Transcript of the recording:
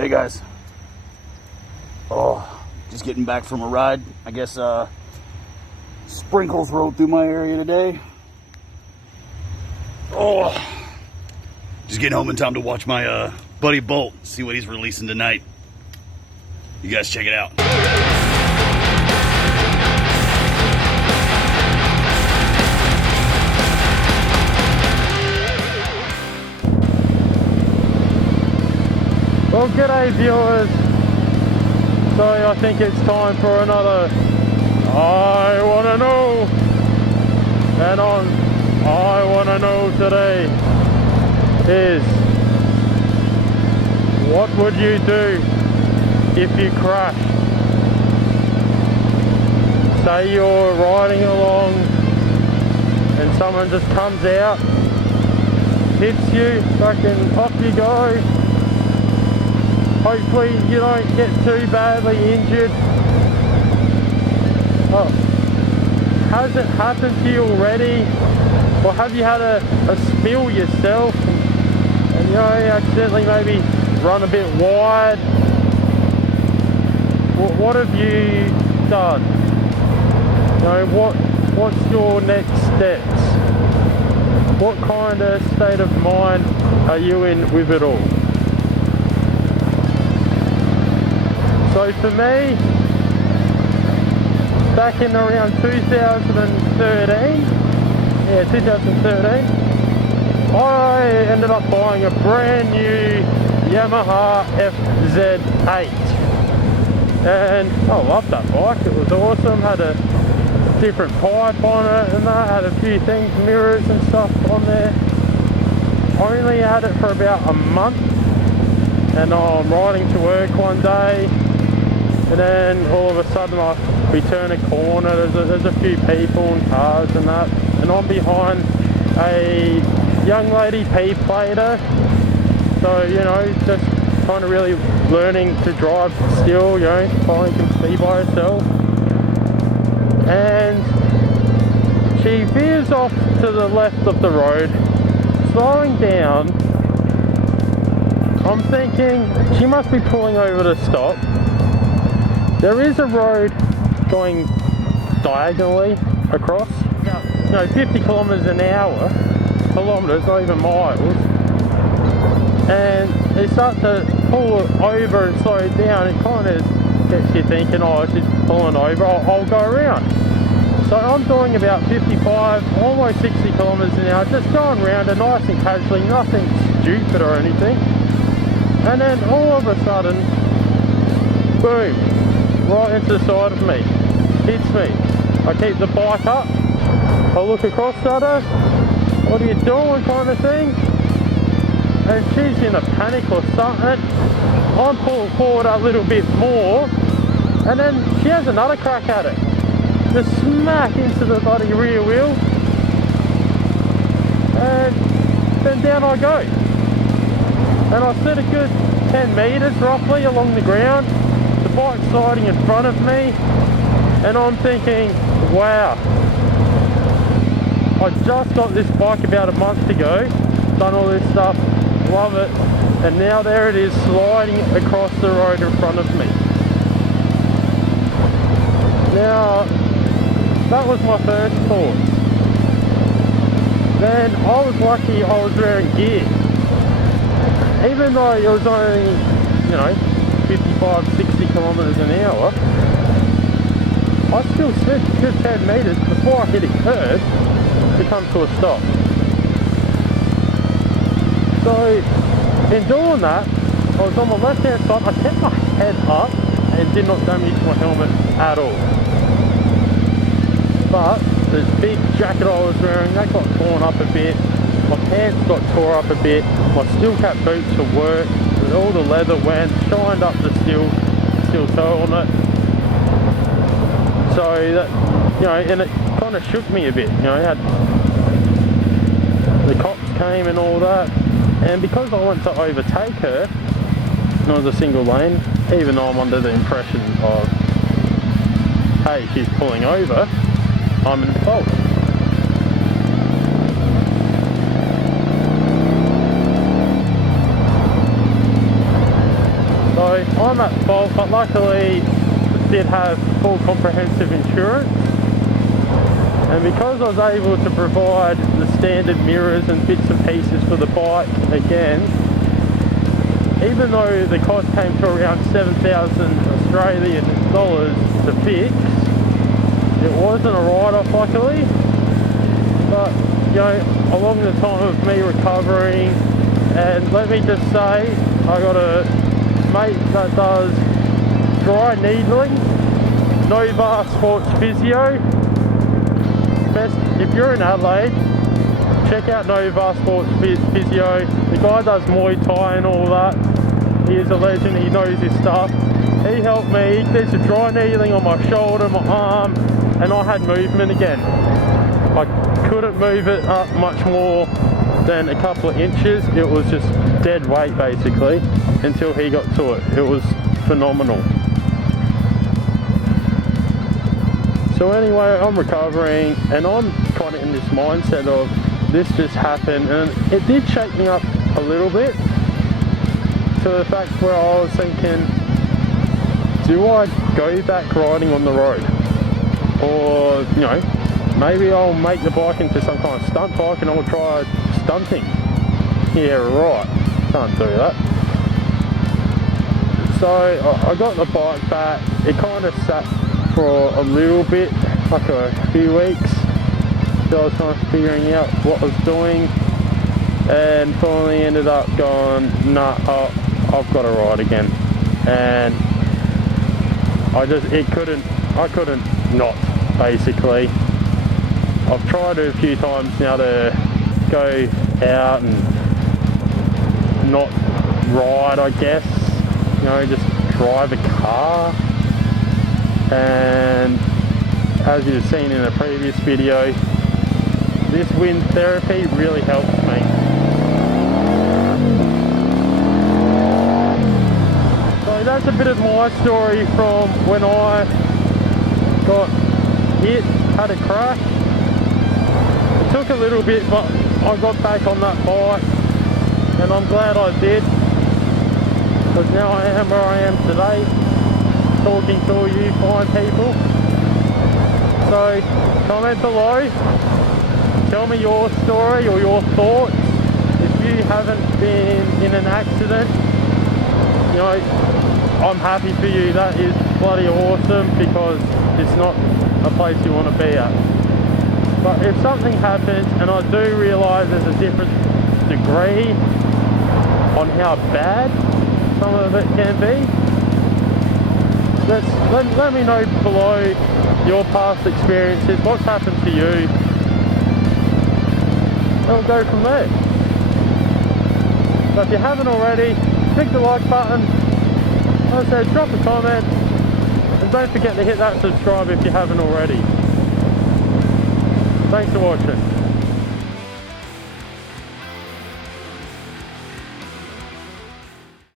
Hey guys. Oh, just getting back from a ride. I guess sprinkles rode through my area today. Oh, just getting home in time to watch my buddy Bolt, see what he's releasing tonight. You guys check it out. Well, g'day viewers. So I think it's time for another I Wanna Know. And on I Wanna Know today is, what would you do if you crashed? Say you're riding along and someone just comes out, hits you, fucking off you go. Hopefully you don't get too badly injured. Oh, has it happened to you already? Or have you had a spill yourself and you know, accidentally maybe run a bit wide? What have you done? You know, what's your next steps? What kind of state of mind are you in with it all? So for me, back in around 2013, I ended up buying a brand new Yamaha FZ8. And I loved that bike, it was awesome, had a different pipe on it and that, had a few things, mirrors and stuff on there. I only had it for about a month, and I'm riding to work one day, and then all of a sudden we turn a corner, there's a few people and cars and that, and I'm behind a young lady P-plater, so you know, just kind of really learning to drive still, you know, finally can see by herself. And she veers off to the left of the road, slowing down. I'm thinking she must be pulling over to stop. There is a road going diagonally across, you know, 50 kilometers an hour, kilometers, not even miles. And they start to pull over and slow down. It kind of gets you thinking, oh, she's pulling over, I'll go around. So I'm doing about 55, almost 60 kilometers an hour, just going around it nice and casually, nothing stupid or anything. And then all of a sudden, boom, right into the side of me, hits me. I keep the bike up, I look across at her, what are you doing, kind of thing. And she's in a panic or something. I'm pulling forward a little bit more, and then she has another crack at it. Just smack into the bloody rear wheel, and then down I go. And I stood a good 10 meters roughly along the ground, the bike sliding in front of me, and I'm thinking, wow, I just got this bike about a month ago, done all this stuff, love it, and now there it is sliding across the road in front of me. Now, that was my first thought. Then I was lucky I was wearing gear. Even though it was only, you know, 55, 60 kilometers an hour, I still slid a good 10 meters before I hit a curb to come to a stop. So, in doing that, I was on the left hand side, I kept my head up and did not damage my helmet at all. But this big jacket I was wearing, that got torn up a bit, my pants got tore up a bit, my steel cap boots for work, and all the leather went, shined up the steel toe on it. So that, you know, and it kind of shook me a bit, you know, the cops came and all that. And because I went to overtake her, and it was a single lane, even though I'm under the impression of, hey, she's pulling over, I'm in fault. So I'm at fault, but luckily did have full comprehensive insurance, and because I was able to provide the standard mirrors and bits and pieces for the bike again, even though the cost came to around 7,000 Australian dollars to fix, it wasn't a write-off luckily. But you know, along the time of me recovering, and let me just say, I got a mate that does dry needling, Nova Sports Physio. If you're in Adelaide, check out Nova Sports Physio. The guy does Muay Thai and all that. He is a legend, he knows his stuff. He helped me, he did some dry needling on my shoulder, my arm, and I had movement again. I couldn't move it up much more than a couple of inches. It was just dead weight basically until he got to it. It was phenomenal. So anyway, I'm recovering and I'm kind of in this mindset of this just happened, and it did shake me up a little bit to the fact where I was thinking, do I go back riding on the road? Or, you know, maybe I'll make the bike into some kind of stunt bike and I'll try stunting. Yeah, right, can't do that. So I got the bike back. It kind of sat for a little bit, like a few weeks. So I was kind of figuring out what I was doing, and finally ended up going, nah, I've got to ride again. And I couldn't not, basically. I've tried it a few times now to go out and not ride, I guess, you know, just drive a car. And as you've seen in a previous video, this wind therapy really helps me. So that's a bit of my story from when I got hit, had a crash. It took a little bit, but I got back on that bike, and I'm glad I did, because now I am where I am today, talking to all you fine people. So comment below, tell me your story or your thoughts. If you haven't been in an accident, you know, I'm happy for you. That is bloody awesome, because it's not a place you want to be at. But if something happens, and I do realise there's a different degree on how bad some of it can be, let me know below your past experiences, what's happened to you, and we'll go from there. So if you haven't already, click the like button, like I said, drop a comment, and don't forget to hit that subscribe if you haven't already. Thanks for watching.